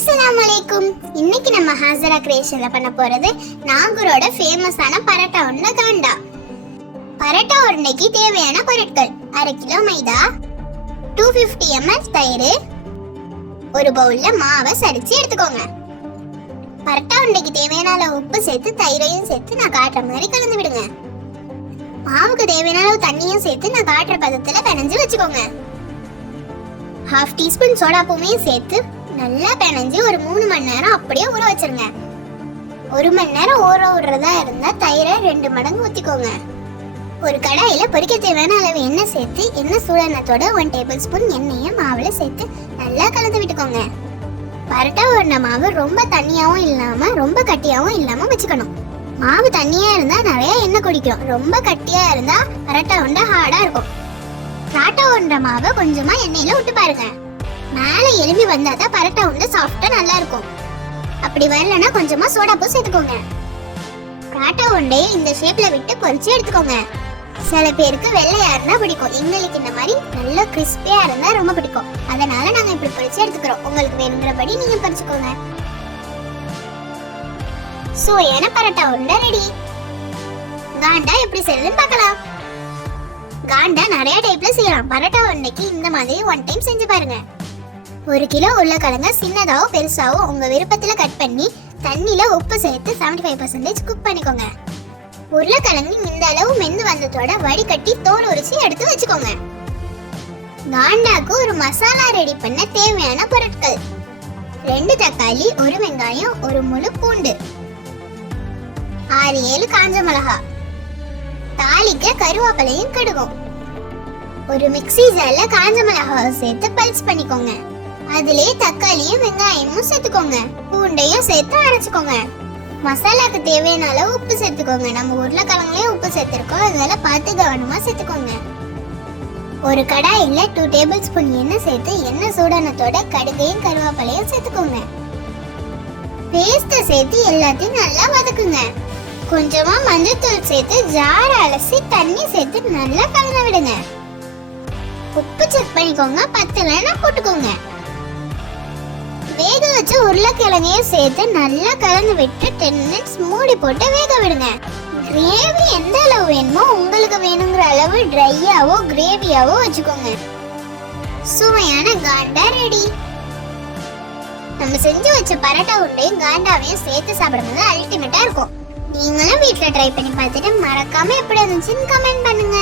அஸ்ஸலாமு அலைக்கும். இன்னைக்கு நம்ம ஹாசரா கிரியேஷன்ல பண்ண போறது நாகூரோட ஃபேமஸான பரோட்டா உருண்டை காண்டா. பரோட்டா உருண்டைக்கு தேவையான பொருட்கள்: 1/2 கிலோ மைதா, 250 ml தயிர், ஒரு பவுல்ல மாவை சரிச்சு எடுத்துக்கோங்க. பரோட்டா உருண்டைக்கு தேவையான அளவு உப்பு சேர்த்து தயிரையும் சேர்த்து நான் காட்டுற மாதிரி கலந்து விடுங்க. மாவுக்கு தேவையான அளவு தண்ணியும் சேர்த்து நான் காட்டுற பதத்துல பிணைஞ்சு வச்சுக்கோங்க. 1/2 டீஸ்பூன் சோடா பூவையும் சேர்த்து நல்லா பிணைஞ்சு ஒரு 3 மணி நேரம் அப்படியே ஊற வச்சிருங்க. 1 மணி நேரம் ஊற விடுறதா இருந்தா தயிரை 2 மடங்கு ஊத்திக்கோங்க. ஒரு கடாயில பொரிக்க தேவையான அளவு எண்ணெய் சேர்த்து எண்ணெய் சூடானத்தோட 1 டேபிள் ஸ்பூன் எண்ணெயை மாவுல சேர்த்து நல்லா கலந்து விட்டுக்கோங்க. பரோட்டா உருண்டை மாவு ரொம்ப தண்ணியாவும் இல்லாம ரொம்ப கட்டியாவும் இல்லாம வச்சுக்கணும். மாவு தண்ணியா இருந்தா நிறைய எண்ணெய் குடிக்கும், ரொம்ப கட்டியா இருந்தா பரோட்டா உருண்டை ஹார்டா இருக்கும். பரோட்டா உருண்டை மாவை கொஞ்சமா எண்ணெயில விட்டு பாருங்க. மேல எலும்பி வந்தாதான் பரோட்டா உருண்டை சாஃப்டா நல்லா இருக்கும். அப்படி வரலன்னா கொஞ்சமா சோடா பூ சேர்த்துக்கோங்க. பரோட்டா உருண்டையை இந்த ஷேப்ல விட்டு பொரிச்சு எடுத்துக்கோங்க. சில பேருக்கு வெள்ளையா இருந்தா பிடிக்கும், எங்களுக்கு இந்த மாதிரி நல்ல கிறிஸ்பியா இருந்தா ரொம்ப பிடிக்கும். அதனால நாங்க இப்படி பொரிச்சு எடுத்துக்கிறோம். உங்களுக்கு வேணுங்கிறபடி நீங்க பொரிச்சுக்கோங்க. சுவையான பரோட்டா உருண்டை ரெடி. காண்டா எப்படி செய்யறதுன்னு பார்க்கலாம். காண்டா நிறைய டைப்ல செய்யலாம். பரோட்டா உருண்டைக்கு இந்த மாதிரி 1 டைம் செஞ்சு பாருங்க. 1 கிலோ உருளைக்கிழங்க சின்னதாவோ பெருசாவோ உங்க விருப்பத்துல கட் பண்ணி தண்ணியில உப்பு சேர்த்து 75% குக் பண்ணிக்கோங்க. உருளைக்கிழங்கு இந்த அளவு மெந்து வந்ததோட வடிகட்டி தோல் உரிச்சு எடுத்து வச்சுக்கோங்க. காண்டாக்கு ஒரு மசாலா ரெடி பண்ண தேவையான பொருட்கள்: 2 தக்காளி, 1 வெங்காயம், 1 முழு பூண்டு, 6-7 காஞ்ச மிளகாய், தாளிக்க கருவேப்பிலையும் கடுகும். ஒரு மிக்ஸி ஜார்ல காஞ்ச மிளகாவை சேர்த்து பல்ஸ் பண்ணிக்கோங்க. அதிலே தக்காளியும் வெங்காயமும் சேர்த்துக்கோங்க. பூண்டையும் சேர்த்து அரைச்சுக்கோங்க. மசாலாக்கு தேவையான அளவு உப்பு சேர்த்துக்கோங்க. நம்ம உருளைக்கிழங்குலயே உப்பு சேர்த்திருக்கோம், அதனால பார்த்து கவனமா சேர்த்துக்கோங்க. ஒரு கடாயில 2 டேபிள் ஸ்பூன் எண்ணெய் சேர்த்து எண்ணெய் சூடானத்தோட கடுகையும் கருவேப்பிலையும் சேர்த்துக்கோங்க. பேஸ்ட்டை சேர்த்து எல்லாத்தையும் நல்லா வதக்குங்க. கொஞ்சமா மஞ்சள்தூள் சேர்த்து ஜார அலசி தண்ணி சேர்த்து நல்லா கலந்து விடுங்க. உப்பு செக் பண்ணிக்கோங்க, பத்தலைன்னா போட்டுக்கோங்க. வேக வச்ச உருளைக்கிழங்கையும் சேர்த்து நல்லா கலந்து விட்டு 10 மினிட்ஸ் மூடி போட்டு வேக விடுங்க. கிரேவி எந்த அளவு வேணுமோ உங்களுக்கு வேணுங்கிற அளவு ட்ரையாவோ கிரேவியாவோ வச்சுக்கோங்க. சுவையான காண்டா ரெடி. நம்ம செஞ்சு வச்ச பரோட்டா உருண்டையும் காண்டாவையும் சேர்த்து சாப்பிடும்போது அல்டிமேட்டா இருக்கும். நீங்களும் வீட்ல ட்ரை பண்ணி பார்த்துட்டு மறக்காம எப்படி இருந்துச்சுன்னு கமெண்ட் பண்ணுங்க.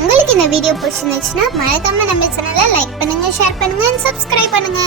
உங்களுக்கு இந்த வீடியோ பிடிச்சிருந்துச்சுன்னா மறக்காம நம்ம சேனலை லைக் பண்ணுங்க, ஷேர் பண்ணுங்க, சப்ஸ்கிரைப் பண்ணுங்க.